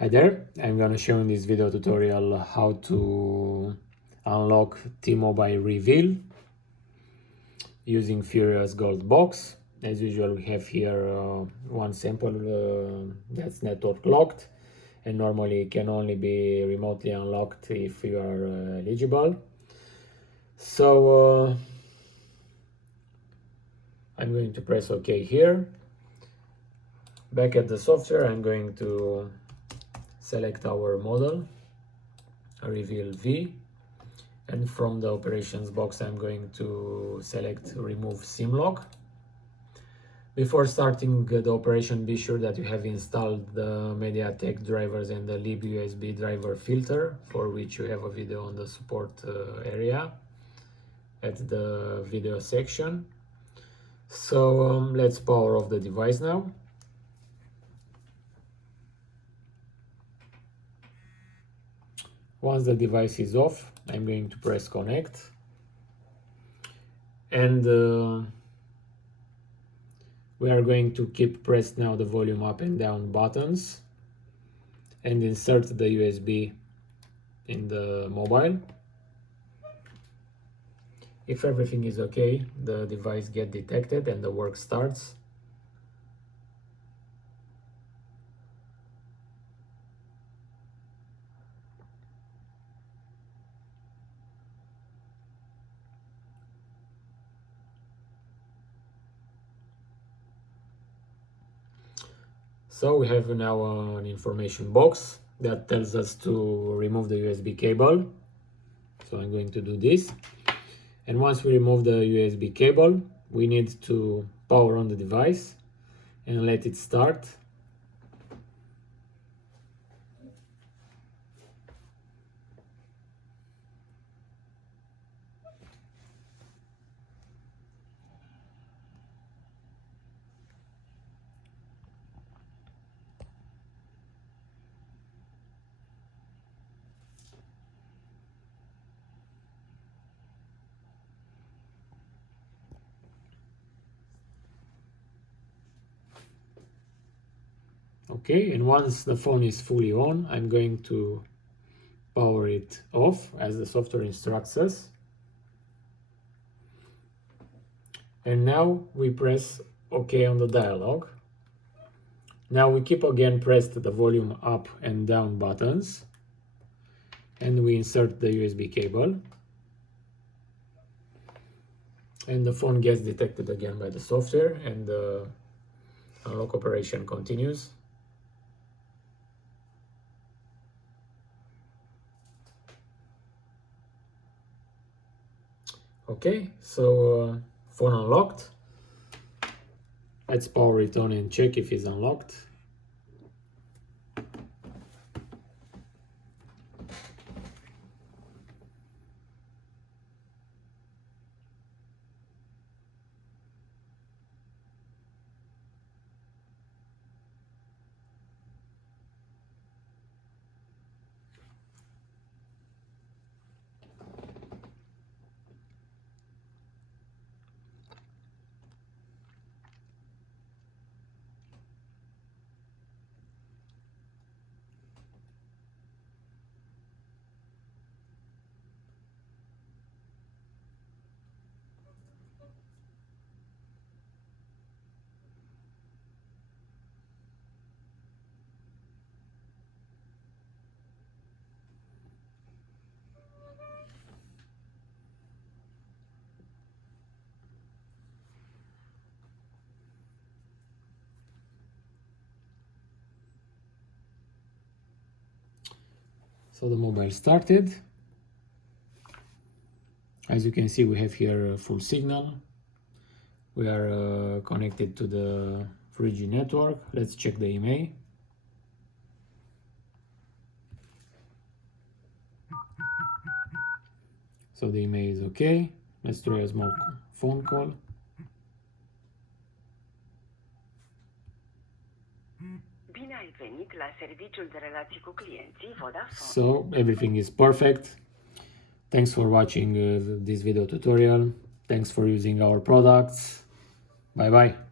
Hi there, I'm gonna show in this video tutorial how to unlock T-Mobile Revvl using FURIOUSGOLD box. As usual, we have here one sample that's network locked, and normally it can only be remotely unlocked if you are eligible. So I'm going to press OK here. Back at the software, I'm going to select our model, Revvl V, and from the operations box I'm going to select remove SIM lock. Before starting the operation, be sure that you have installed the MediaTek drivers and the libUSB driver filter, for which you have a video on the support area at the video section. So let's power off the device now. Once the device is off, I'm going to press connect, and we are going to keep pressed now the volume up and down buttons and insert the USB in the mobile. If everything is okay, the device gets detected and the work starts. So we have now an information box that tells us to remove the USB cable. So I'm going to do this. And once we remove the USB cable, we need to power on the device and let it start. Okay, and once the phone is fully on, I'm going to power it off as the software instructs us. And now we press OK on the dialog. Now we keep again pressed the volume up and down buttons, and we insert the USB cable. And the phone gets detected again by the software, and the unlock operation continues. Okay, so phone unlocked. Let's power it on and check if it's unlocked. So the mobile started. As you can see, we have here a full signal. We are connected to the 3G network. Let's check the email. So the email is okay. Let's try a small phone call. Bine ai venit la serviciul de relații cu clienții Vodafone. So everything is perfect. Thanks for watching this video tutorial. Thanks for using our products. Bye bye.